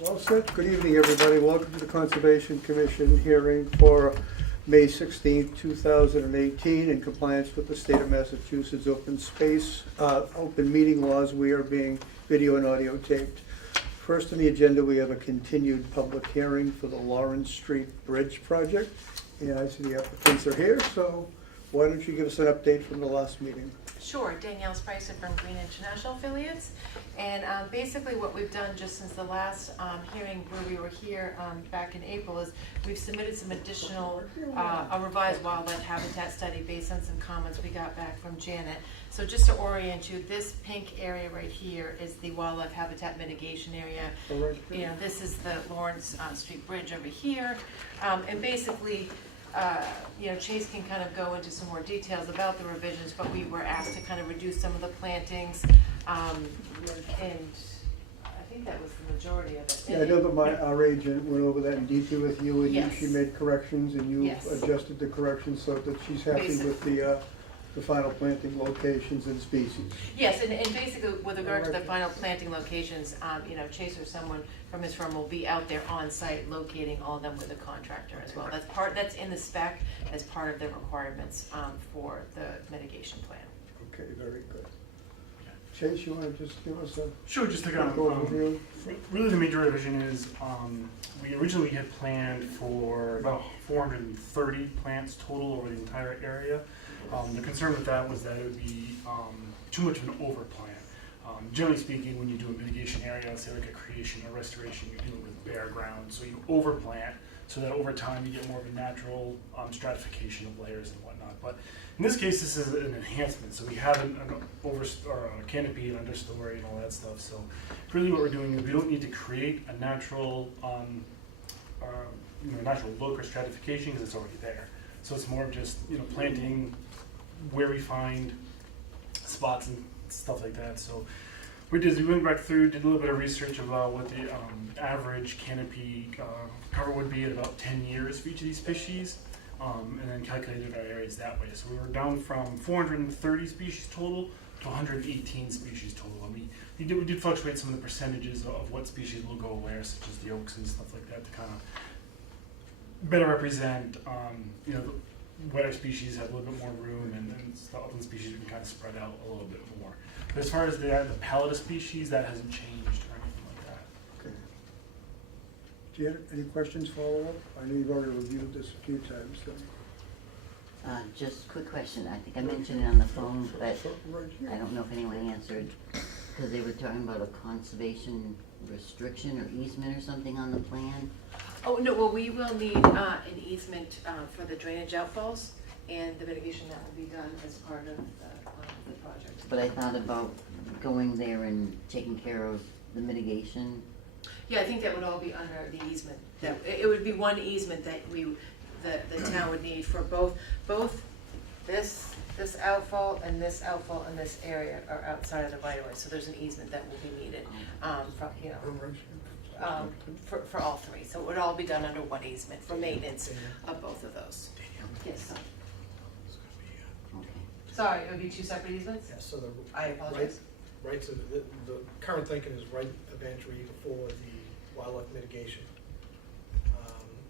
Well said. Good evening, everybody. Welcome to the Conservation Commission hearing for May 16th, 2018. In compliance with the state of Massachusetts open meeting laws, we are being video and audio taped. First on the agenda, we have a continued public hearing for the Lawrence Street Bridge project. And I see the applicants are here, so why don't you give us an update from the last meeting? Sure, Danielle Spicer from Green International Affiliates. And basically what we've done just since the last hearing where we were here back in April is we've submitted some additional, a revised wildlife habitat study based on some comments we got back from Janet. So just to orient you, this pink area right here is the wildlife habitat mitigation area. You know, this is the Lawrence Street Bridge over here. And basically, you know, Chase can kind of go into some more details about the revisions, but we were asked to kind of reduce some of the plantings, and I think that was the majority of it. Yeah, I know that our agent went over that in detail with you, and Yes. she made corrections, and you Yes. adjusted the corrections so that she's happy with the final planting locations and species. Yes, and basically with regard to the final planting locations, you know, Chase or someone from his firm will be out there on site locating all of them with a contractor as well. That's in the spec as part of the requirements for the mitigation plan. Okay, very good. Chase, you want to just give us a Sure, just to quick kind of, overview? really the major revision is, we originally had planned for about 430 plants total over the entire area. The concern with that was that it would be too much of an overplant. Generally speaking, when you do a mitigation area, say like a creation or restoration, you're dealing with bare ground, so you overplant so that over time you get more of a natural stratification of layers and whatnot. But in this case, this is an enhancement, so we have a canopy, an understory, and all that stuff. So really, what we're doing is we don't need to create a natural, natural look or stratification because it's already there. So it's more of just planting where we find spots and stuff like that. So we went back through, did a little bit of research about what the average canopy cover would be at about 10 years for each of these species, and then calculated our areas that way. So we were down from 430 species total to 118 species total. And we did fluctuate some of the percentages of what species will go where, such as the oaks and stuff like that, to kind of better represent, the wetter species have a little bit more room, and the upland species can kind of spread out a little bit more. But as far as the palette of species, that hasn't changed or anything like that. Okay. Janet, any questions, follow-up? I know you've already reviewed this a few times, so. Just a quick question. I think I mentioned it on the phone, but Right here. I don't know if anyone answered, because they were talking about a conservation restriction or easement or something on the plan. Oh, no, well, we will need an easement for the drainage outfalls, and the mitigation that will be done as part of the project. But I thought about going there and taking care of the mitigation. Yeah, I think that would all be under the easement. That it would be one easement that the town would need for both this outfall and this area are outside of the right of way. So there's an easement that will be needed for all three. So it would all be done under one easement for maintenance of both of those. Yes. Sir. Okay. Sorry, it would be two separate easements? Yeah, so I apologize. rights of the current thinking is right of entry for the wildlife mitigation.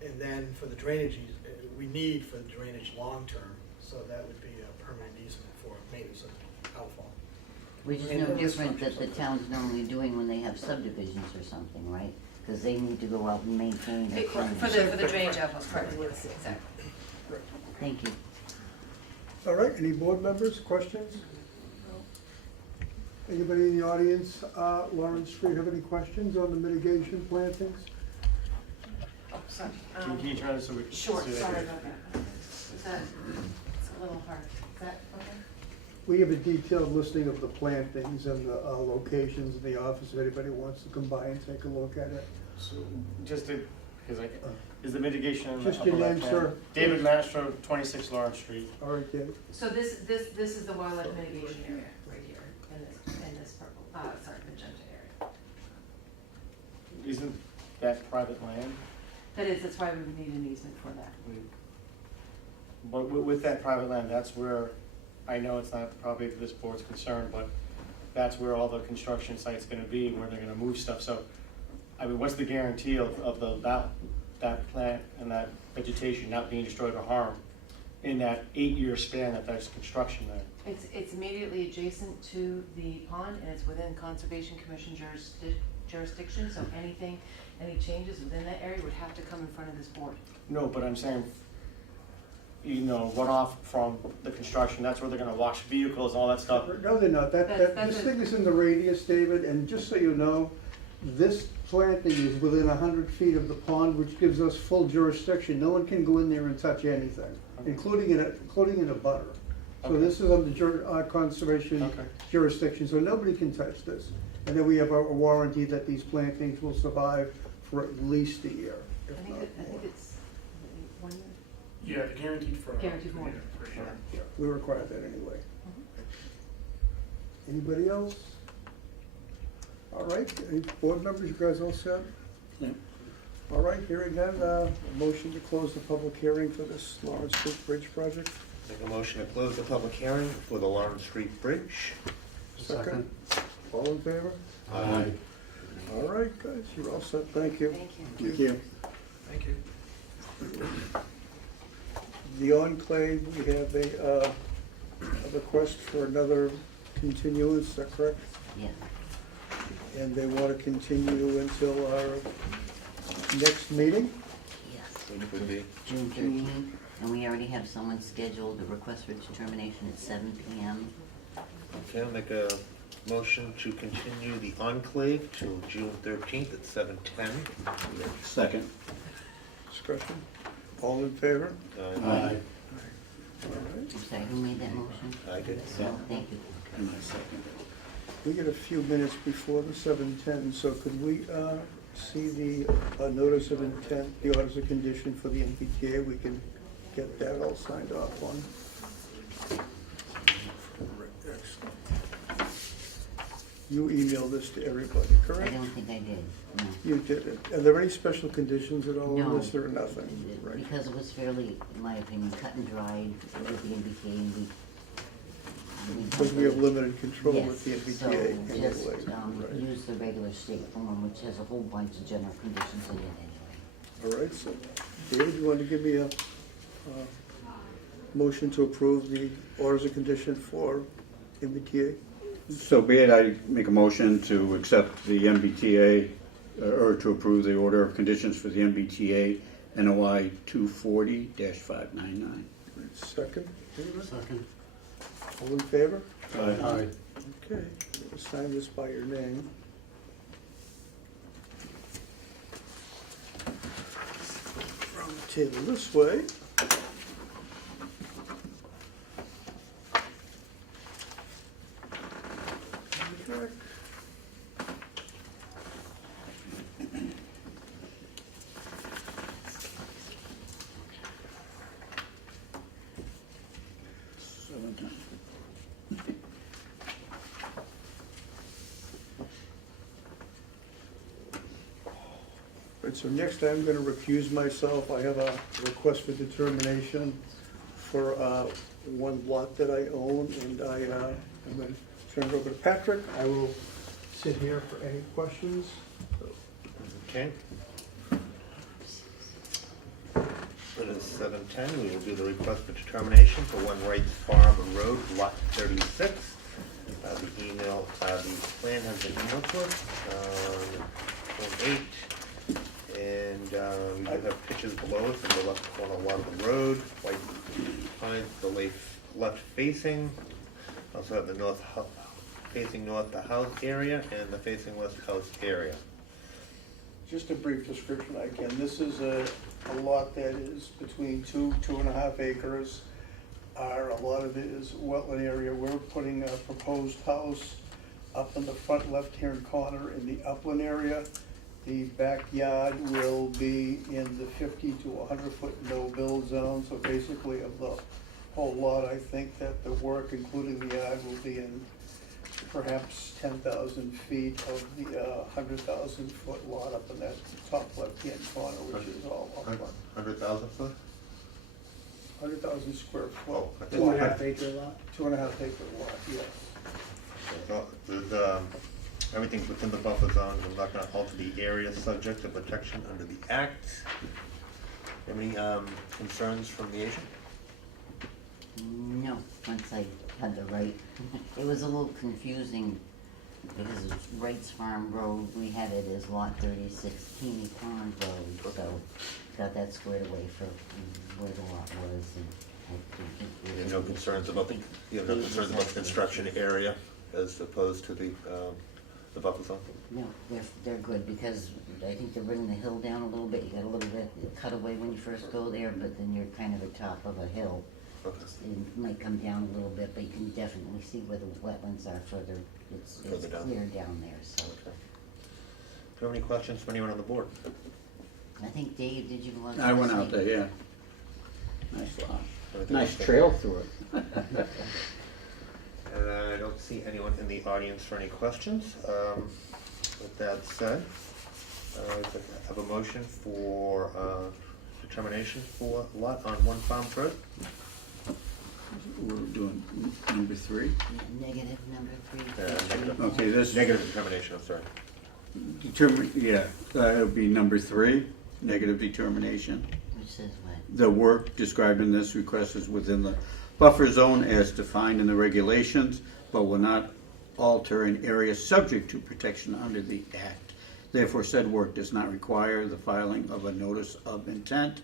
And then for the drainage, we need for the drainage long-term, so that would be a permanent easement for maintenance of outfall. Which is no different that the town's normally doing when they have subdivisions or something, right? Because they need to go out and maintain their For frontage. the drainage outfalls, correct, yes, exactly. Thank you. All right, any board members, questions? Anybody in the audience, Lawrence Street, have any questions on the mitigation plantings? Oh, sorry. Can you try this so we can Sure, see that sorry here? about that. It's a little hard. Is that okay? We have a detailed listing of the plantings and the locations in the office, if anybody wants to come by and take a look at it. So, just to, because is the mitigation in the Just upper your name, left sir. hand? David Mastro, 26 Lawrence Street. All right, Dave. So this is the wildlife mitigation area right here in this purple, magenta area. Isn't that private land? That's why we would need an easement for that. But with that private land, that's where, I know it's not probably this board's concern, but that's where all the construction site's gonna be, where they're gonna move stuff. So I mean, what's the guarantee of that plant and that vegetation not being destroyed or harmed in that 8-year span that there's construction there? It's immediately adjacent to the pond, and it's within Conservation Commission jurisdiction, so any changes within that area would have to come in front of this board. No, but I'm saying, you know, runoff from the construction, that's where they're gonna wash vehicles, all that stuff. No, they're not. That's This a- thing is in the radius, David, and just so you know, this planting is within 100 feet of the pond, which gives us full jurisdiction. No one can go in there and touch anything, including in a butter. So Okay. this is under conservation Okay. jurisdiction, so nobody can touch this. And then we have a warranty that these plantings will survive for at least a year, I if think, not I think more. it's 1 year. Yeah, guaranteed for. Guaranteed for. For a year. Yeah, we require that anyway. Anybody else? All right, any board members, you guys all set? Yeah. All right, hearing none, a motion to close the public hearing for this Lawrence Street Bridge project. Make a motion to close the public hearing for the Lawrence Street Bridge. Second. All in favor? Aye. All right, guys, you're all set, thank you. Thank you. Thank you. Thank you. The Enclave, we have a request for another continuance, is that correct? Yeah, And they want to continue until our next meeting? yes. Which would be, June 13th, and we already have someone scheduled, a request for determination at 7 PM. okay, I'll make a motion to continue the Enclave till June 13th at 7:10. Second. Discussion? All in favor? Aye. All right. I'm sorry, who made that motion? I did. No, thank you. And I second. We get a few minutes before the 7:10, so could we see the notice of intent, the orders of condition for the MBTA? We can get that all signed off on. Excellent. You emailed this to everybody, I correct? don't think I did, no. You did it. Are there any special conditions at all on No. this or nothing? Right. Because it was fairly, in my opinion, cut and dried with the MBTA, and we. Because we have limited control with the Yes, MBTA so anyway. just, Right. use the regular state form, which has a whole bunch of general conditions in it anyway. All right, so David, you want to give me a motion to approve the orders of condition for MBTA? So be it, I make a motion to accept the MBTA, or to approve the order of conditions for the MBTA NOI 240-599. Second, David? Second. All in favor? Aye. Okay, we'll sign this by your name. From the table this way. Contract. Right, so next I'm gonna recuse myself. I have a request for determination for one lot that I own, and I'm gonna turn it over to Patrick. I will sit here for any questions. Okay. It is 7:10, we will do the request for determination for One Wrights Farm Road, Lot 36. The plan has been emailed to us, Form 8. And we do have pictures below from the left corner Waterman Road, white pines, the left facing. Also have the facing north the house area and the facing west house area. Just a brief description again. This is a lot that is between 2.5 acres. A lot of it is wetland area. We're putting a proposed house up in the front left-hand corner in the upland area. The backyard will be in the 50 to 100-foot no-build zone. So basically of the whole lot, I think that the work, including the yard, will be in perhaps 10,000 feet of the 100,000-foot lot up in that top left-hand corner, which is all upland. 100,000 foot? 100,000 square foot. Oh, lot. 2.5 acre lot. 2.5 acre lot, yes. So there's Everything's within the buffer zone. We're not gonna alter the area subject to protection under the act. Any concerns from the agent? No, once I had the right, it was a little confusing because it's Wright's Farm Road, we had it as lot 36 Keeney Pond Road, so got that squared away for where the lot was and I You have no concerns about you have no concerns about the construction area as opposed to the buffer zone? No, they're good because I think they're bringing the hill down a little bit, you got a little bit cut away when you first go there, but then you're kind of atop of a hill. Okay. It might come down a little bit, but you can definitely see where the wetlands are further, it's Further down. clear down there, so. Okay. Do you have any questions from anyone on the board? I think Dave, did you go out? I went there? out there, yeah. Nice lot. Everything Nice okay? trail through it. And I don't see anyone in the audience for any questions. With that said, I have a motion for determination for lot on One Farms Road. We're doing number 3. Yeah, negative number 3. Negative. Okay, this Negative determination, I'm sorry. it would be number 3, negative determination. Which says what? The work described in this request is within the buffer zone as defined in the regulations, but will not alter an area subject to protection under the Act. Therefore, said work does not require the filing of a notice of intent,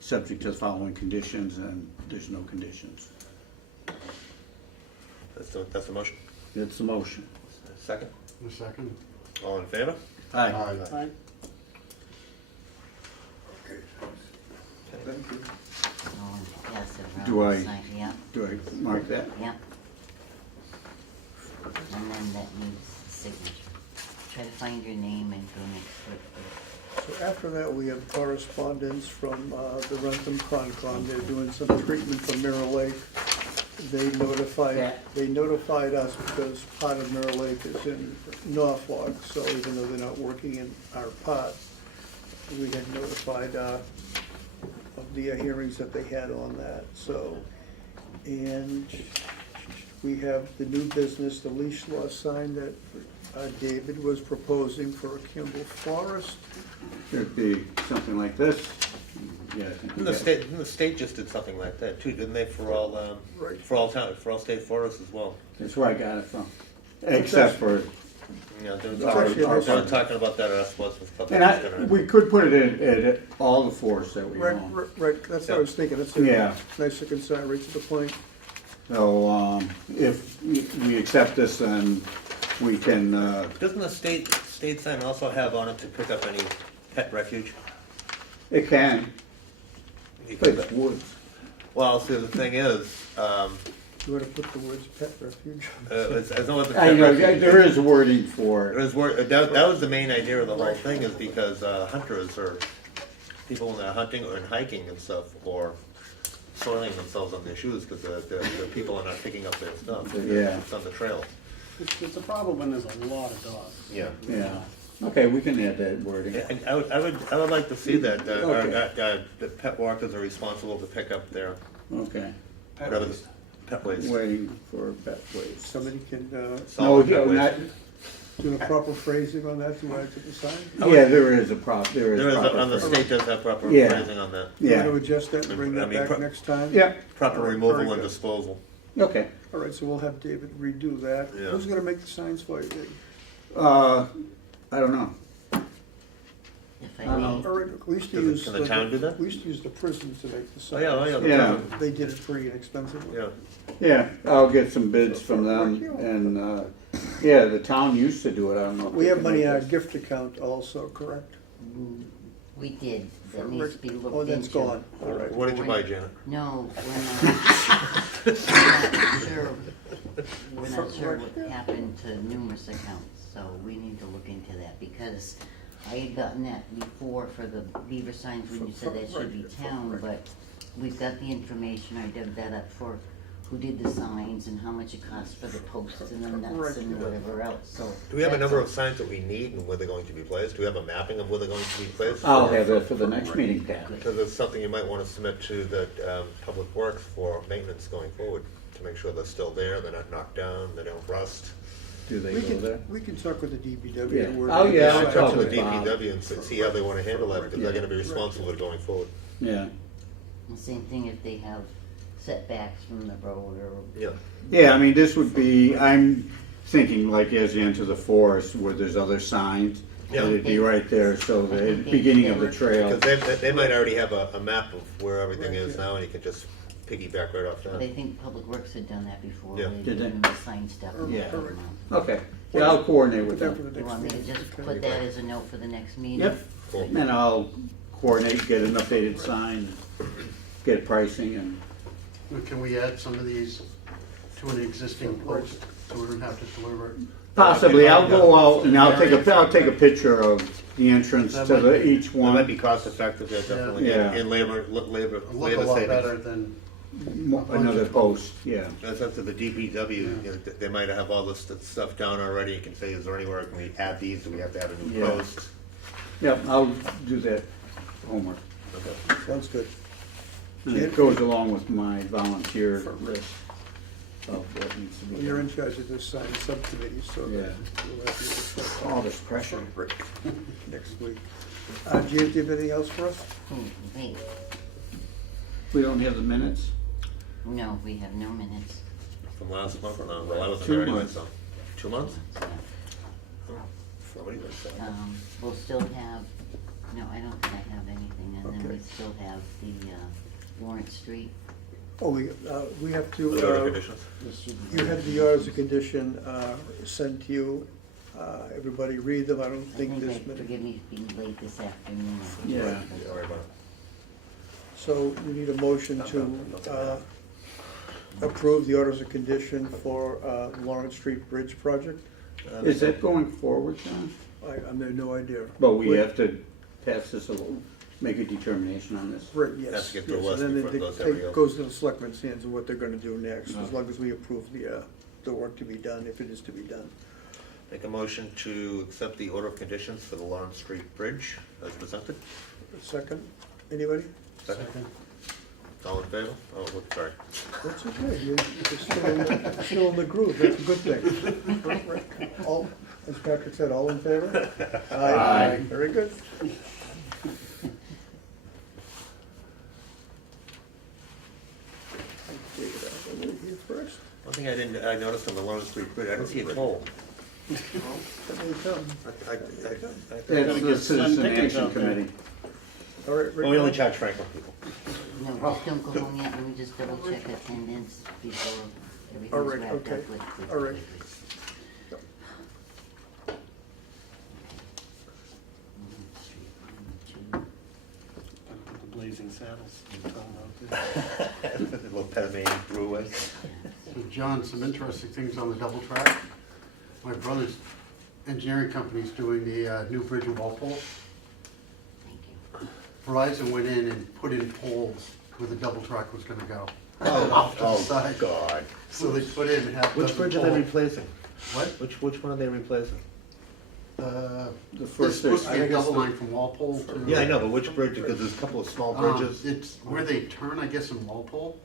subject to the following conditions, and there's no conditions. That's the motion. It's the motion. Second? A second. All in favor? Aye. Aye. Okay. Thank you. Oh, pass it around. Do I- Sign- Yeah, Do I mark that? yeah. And then that needs signature. Try to find your name and go next to it. So after that, we have correspondence from the Rentham Concom. They're doing some treatment for Mirror Lake. They notified us because part of Mirror Lake is in Norfolk, so even though they're not working in our part, we had notified of the hearings that they had on that, so. And we have the new business, the leash law sign that David was proposing for Kimball Forest. It'd be something like this. Yeah, I think. we got- The state just did something like that too, didn't they, for all, Right. for all state forests as well? That's where I got it from. Except for, Yeah, they It's actually were nice. talking about that at us, with public. and we could put it in all the forests that we Right, own. right, that's what I was thinking, that's Yeah. nice to consider, right to the point. So, if we accept this, then we can, Doesn't the state sign also have on it to pick up any pet refuge? it can, but Because, it's woods. well, see, the thing is, You wanna put the words pet refuge? as no other I pet know, refuge. there is wording for It it. was that was the main idea of the whole thing, is because hunters or people when they're hunting or in hiking and stuff, or soiling themselves on their shoes because the people are not picking up their stuff. Yeah. It's on the trail. It's a problem when there's a lot of dogs. Yeah. Yeah, okay, we can add that wording. Yeah, I would like to see that, Okay. the pet walkers are responsible to pick up their, Okay, whatever the pet waste. waiting for pet waste. Somebody can, No, Solid pet no, waste. not, do the proper phrasing on that to add to the sign? yeah, there is a there There is is, proper on the phrase. state does have proper Yeah. phrasing on that. You wanna Yeah, adjust that and bring I that mean, back next time? yeah, Proper All right, removal very and good. disposal. okay. All right, so we'll have David redo that. Yeah. Who's gonna make the signs for you, Dave? I don't know. If I I may. know. All right, we used to Can the- use. can the town do that? We used to use the prison to make the Oh, signs. yeah, Yeah. They did it pretty inexpensively. Yeah. Yeah, I'll get some bids from them, and, yeah, the town used to do it, I don't know. if We they have can money make in our this. gift account also, correct? We did, that needs to be looked into. Oh, that's gone, all right. What did you buy, Janet? No, we're not sure what happened to numerous accounts, so we need to look into that, because I had gotten that before for the beaver signs, when you said that should be town, but we've got the information, I dug that up for who did the signs and how much it costs for the posts and the nuts and whatever else, so. Do we have a that's number all. of signs that we need and where they're going to be placed? Do we have a mapping of where they're going to be placed? I'll have that for the next meeting, Pat. Because it's something you might want to submit to the Public Works for maintenance going forward, to make sure they're still there, they're not knocked down, they don't rust. Do they We go can, there? we can talk with the DPW. Yeah. We're- Oh, yeah, I'll I'll talk talk to the with Bob. DPW and see how they wanna handle that, because they're Yeah. gonna be responsible for going forward. Yeah. The same thing if they have setbacks from the road or. Yeah. Yeah, I mean, this would be, I'm thinking like as you enter the forest where there's other signs, Yeah. that it'd be right there, so the beginning of the trail. Because they might already have a map of where everything is now, and you can just piggyback right off But I that. think Public Works had done that before. Yeah. Did they? Did the sign stuff. Yeah. Correct. Okay, yeah, I'll coordinate with Put that for them. the You next want me to meeting. just Okay. put that as a note for the next meeting? Yep, Cool. and I'll coordinate, get an updated sign, get pricing and, Can we add some of these to an existing post, so we don't have to deliver it? possibly, I'll go out and I'll take a picture of the entrance to the, each That might be one. cost effective, yeah, definitely, Yeah. and labor It'll look a lot better savings. than, Another post, yeah. That's up to the DPW, you know, they might have all this stuff down already, you can say, is there anywhere, can we add these, do we have to add a new Yeah. post? Yep, I'll do that homework. Okay. Sounds good. And it goes along with my volunteer list of what needs to be You're in done. charge of this sign subcommittee, so that Yeah. we'll have you discuss All this pressure. next week. James, do you have anything else for us? Wait, We don't have the minutes? no, we have no minutes. From last month, or no, well, I wasn't 2 there anyway, months. so, 2 months? Yeah. Somebody was saying. We'll still have, no, I don't think I have anything, and then we Okay. still have the, Lawrence Street. Oh, we have The order to, conditions? you had the orders of condition sent to you. Everybody read them. I don't I think think there's that, many. forgive me being late this afternoon. Yeah. Don't worry about it. So we need a motion to approve the orders of condition for Lawrence Street Bridge project. Is that going forward, John? I have no idea. But we have to pass this, make a determination on this. Right, yes. Has to get to yes, West and then before it goes to it everybody else. goes to the selectmen's hands of what they're gonna do next, as Oh. long as we approve the work to be done, if it is to be done. Make a motion to accept the order of conditions for the Lawrence Street Bridge as presented. Second, anybody? Second. All in favor? Oh, whoops, sorry. That's okay, you're still in the groove, that's a good thing. All, as Patrick said, all in favor? Aye. Very good. David, I'll go here first. One thing I noticed on the Lawrence Street Bridge, I didn't see a toll. Let me come. I That's the Citizen Action Committee. All right, Rick. Well, we only charge Franklin people. No, just don't go home yet, let me just double check attendance before All everything's right, wrapped okay. up with. All right. the Blazing Saddles. A little Panamanian brewway. So John, some interesting things on the double track. My brother's engineering company's doing the new bridge in Walpole. Thank you. Verizon went in and put in poles where the double track was gonna go. Oh, Off to the oh, side. God. So they put in half Which dozen bridge are they poles. replacing? What? Which one are they replacing? The There's first, supposed to be a I think it's double the- line from Walpole to. Yeah, I know, but which bridge, because there's a couple of small bridges. It's where they turn, I guess, in Walpole.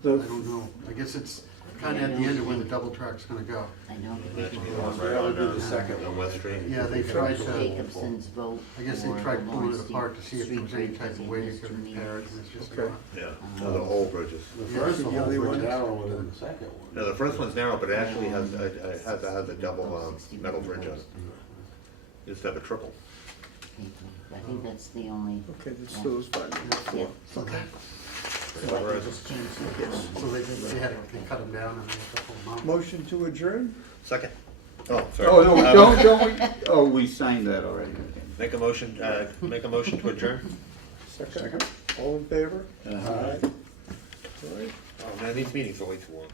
I the, don't know. I guess it's kinda at the end of where the double track's gonna go. I know That the should be the people one right on West Street. Yeah, they tried to, Jacobson's vote. I guess they for tried the pulling it Lawrence apart to see if there was any Street type Bridge of way they because could it was repair it, too and it's just Okay. not. Yeah, no, the whole bridges. Yeah, it's the The whole only bridge. one. narrower than the second one. No, the first one's narrow, but it actually has a double metal bridge on it. Used to have a triple. I think that's the only. Okay, this still is fine. Yeah. Okay. So I can just change the. So they had to cut them down and they had to pull them out. Motion to adjourn? Second. Oh, sorry. oh, no, don't we, oh, we signed that already. Okay. Make a motion to adjourn. Second. All in favor? Uh-huh. Aye. All right. Oh, man, these meetings are way too long.